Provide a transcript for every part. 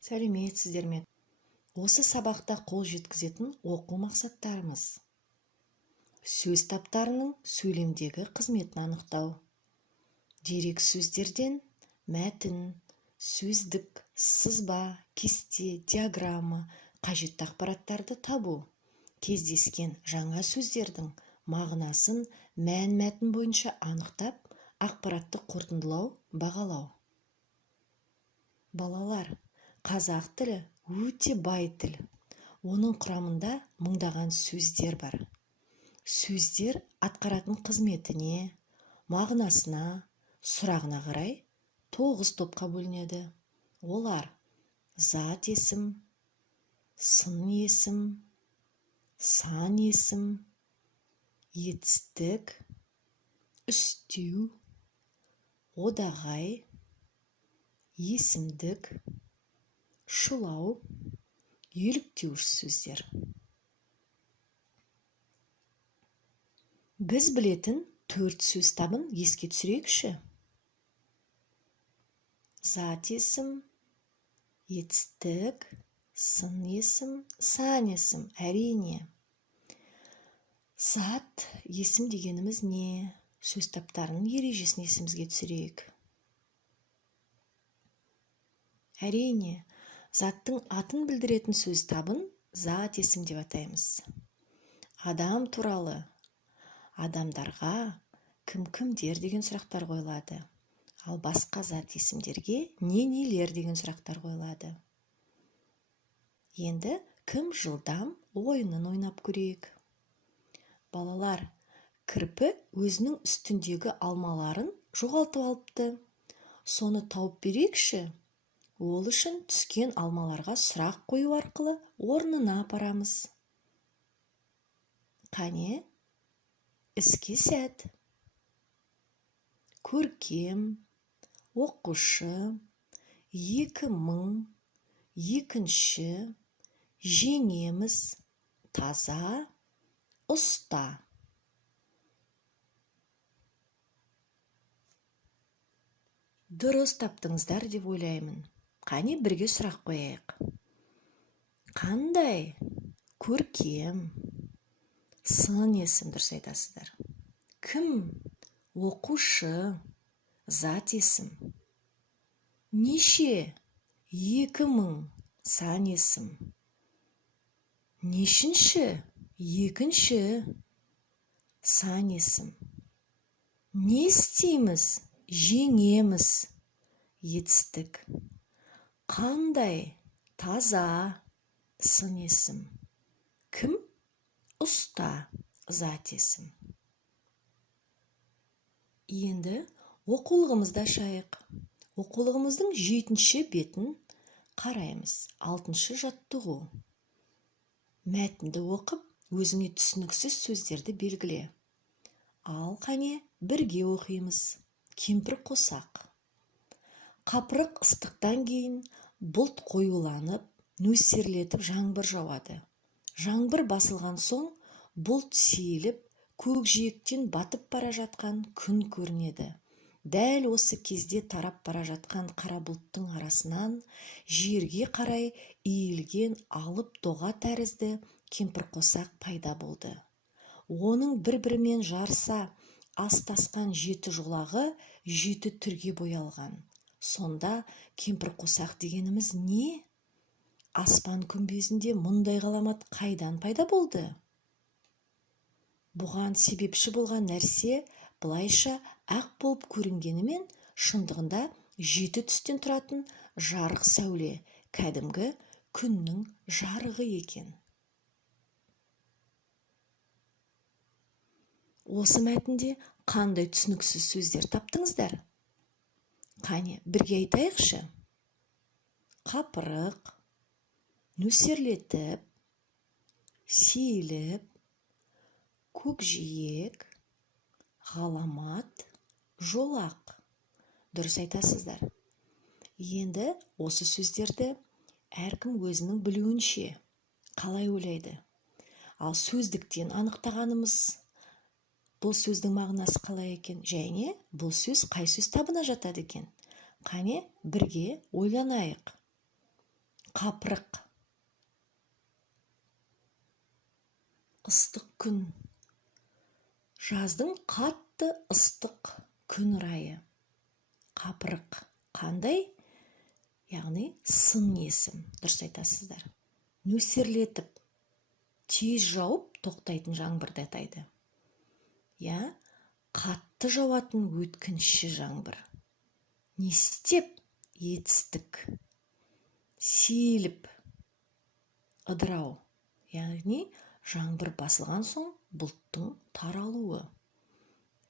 Сәлеметсіздер ме? Осы сабақта қол жеткізетін оқу мақсаттарымыз. Сөз таптарының сөйлемдегі қызметін анықтау. Дерек сөздерден мәтін, сөздік, сызба, кесте, диаграмма, қажетті ақпараттарды табу. Кездескен жаңа сөздердің мағынасын мәтін бойынша анықтап, ақпаратты қорытындылау, бағалау. Балалар, қазақ тілі өте бай тіл. Оның құрамында мыңдаған сөздер бар. Сөздер атқаратын қызметіне, мағынасына, сұрағына қарай 9 топқа бөлінеді. Олар: зат есім, сын есім, сан есім, етістік, үстеу, одағай, есімдік, шулау, еліктеуіш сөздер. Біз білетін 4 сөз табын еске түсірейікші. Зат есім, етістік, сын есім, сан есім. Әрине. Зат есім дегеніміз не? Сөз таптарының ережесін есімізге түсірейік. Әрине, заттың атын білдіретін сөз табын зат есім деп атаймыз. Адам туралы адамдарға кім-кімдер деген сұрақтар қойылады. Ал басқа зат есімдерге нелер деген сұрақтар қойылады. Енді кім жылдам ойынын ойнап көрейік. Балалар, кірпі өзінің үстіндегі алмаларын жоғалтып алыпты. Соны тауып берейікші. Ол үшін түскен алмаларға сұрақ қою арқылы орнына апарамыз. Қане, іске сәт. Көркем, оқушы, 2000, екінші, жеңеміз, таза, ұста. Дұрыс таптыңыздар деп ойлаймын. Қане бірге сұрақ қояйық. Қандай? Көркем. Сын есім, дұрыс айтасыздар. Кім? Оқушы. Зат есім. Неше? 2000. Сан есім. Нешінші? Екінші. Сан есім. Не істейміз? Жеңеміз. Етістік. Қандай? Таза. Сын есім. Кім? Ұста. Зат есім. Енді оқулығымызды ашайық. Оқулығымыздың 7-ші бетін қараймыз. 6-шы жаттығу. Мәтінді оқып, өзіңе түсініксіз сөздерді белгіле. Ал қане бірге оқимыз. Кемпір қосақ. Қапырық ыстықтан кейін бұлт қоюланып, нөсерлетіп жаңбыр жауады. Жаңбыр басылған соң бұлт сейіліп, көкжиектен батып бара жатқан күн көрінеді. Дәл осы кезде тарап бара жатқан қара бұлттың арасынан жерге қарай иілген алып доға тәрізді кемпір қосақ пайда болды. Оның бір-бірімен жарыса астасқан 7 жолағы 7 түрге боялған. Сонда кемпір қосақ дегеніміз не? Аспан күмбезінде мұндай ғаламат қайдан пайда болды? Бұған себепші болған нәрсе былайша ақ болып көрінгенімен, шындығында 7 түстен тұратын жарық сәуле, кәдімгі күннің жарығы екен. Осы мәтінде қандай түсініксіз сөздер таптыңыздар? Қане, бірге айтайықшы. Қапырық, нөсерлетіп, сейіліп, көкжиек, ғаламат, жолақ. Дұрыс айтасыздар. Енді осы сөздерді әркім өзінің білуінше қалай ойлайды. Ал сөздіктен анықтағанымыз бұл сөздің мағынасы қалай екен, және бұл сөз қай сөз табына жатады екен. Қане бірге ойланайық. қапырық, ыстық күн, жаздың қатты ыстық күн райы. Қапырық қандай? Яғни сын есім, дұрыс айтасыздар. Нөсерлетіп, тез жауып тоқтайтын жаңбырды атайды. Қатты жауатын өткінші жаңбыр. Не істеп? Етістік. Сейіліп, ыдырау. Яғни жаңбыр басылған соң бұлттың таралуы.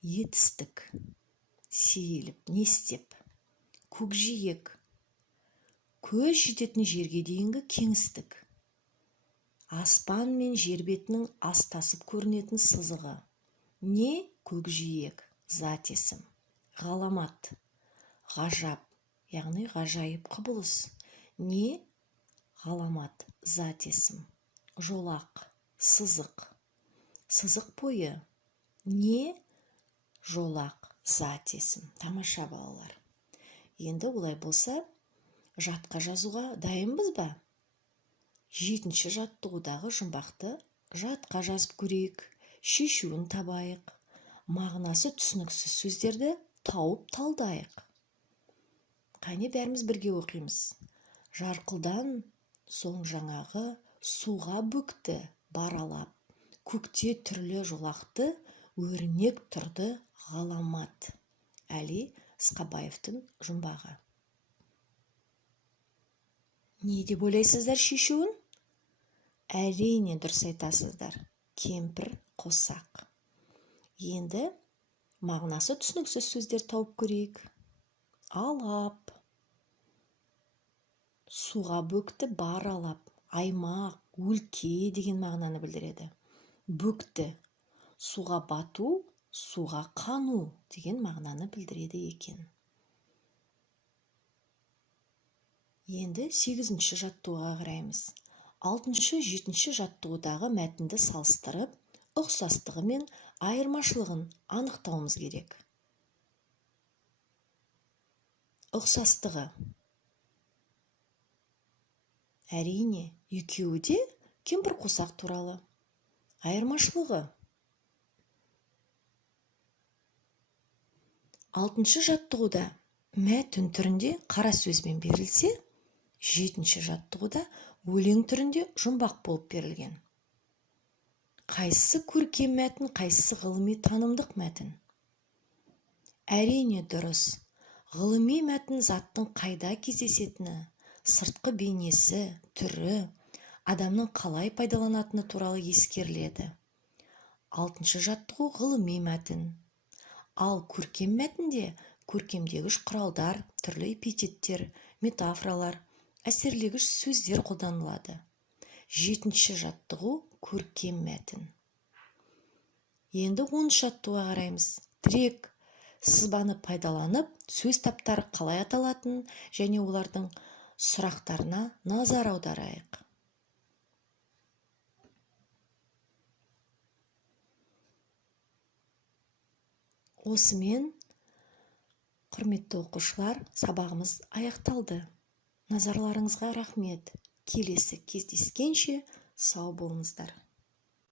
Етістік. Сейіліп, не істеп? Көкжиек. Көз жететін жерге дейінгі кеңістік. Аспан мен жер бетінің астасып көрінетін сызығы. Не? Көкжиек, зат есім. Ғаламат, ғажап, яғни ғажайып құбылыс. Не? Ғаламат, зат есім. Жолақ, сызық. Сызық бойы. Не? Жолақ, зат есім. Тамаша балалар. Енді олай болса, жатқа жазуға дайынбыз ба? 7-ші жаттығудағы жұмбақты жатқа жазып көрейік, шешуін табайық, мағынасы түсініксіз сөздерді тауып талдайық. Қане бәріміз бірге оқимыз. Жарқылдан соң жаңағы суға бүкті баралап, көкте түрлі жолақты өрнек тұрды ғаламат. Әли Сқабаевтың жұмбағы. Не деп ойлайсыздар шешуін? Әрине дұрыс айтасыздар. Кемпір қосақ. Енді мағынасы түсініксіз сөздер тауып көрейік. Алап, суға бөкті баралап, аймақ, өлке деген мағынаны білдіреді. Бөкті, суға бату, суға қану деген мағынаны білдіреді екен. Енді 8-ші жаттығуға қараймыз. 6-шы, 7-ші жаттығудағы мәтінді салыстырып, ұқсастығы мен айырмашылығын анықтауымыз керек. Ұқсастығы. Әрине, екеуі де кемпір қосақ туралы. Айырмашылығы. 6-шы жаттығуда мәтін түрінде қара сөзбен берілсе, 7-ші жаттығуда өлең түрінде жұмбақ болып берілген. Қайсысы көркем мәтін, қайсысы ғылыми танымдық мәтін? Әрине дұрыс. Ғылыми мәтін заттың қайда кездесетіні, сыртқы бейнесі, түрі, адамның қалай пайдаланатыны туралы ескеріледі. 6-шы жаттығу ғылыми мәтін. Ал көркем мәтінде көркемдегіш құралдар, түрлі эпитеттер, метафоралар, әсерлегіш сөздер қолданылады. 7-ші жаттығу көркем мәтін. Енді 10-шы жаттығуға қараймыз. Тірек, сызбаны пайдаланып, сөз таптары қалай аталатын және олардың сұрақтарына назар аударайық. Осымен, құрметті оқушылар, сабағымыз аяқталды. Назарларыңызға рахмет. Келесі кездескенше сау болыңыздар.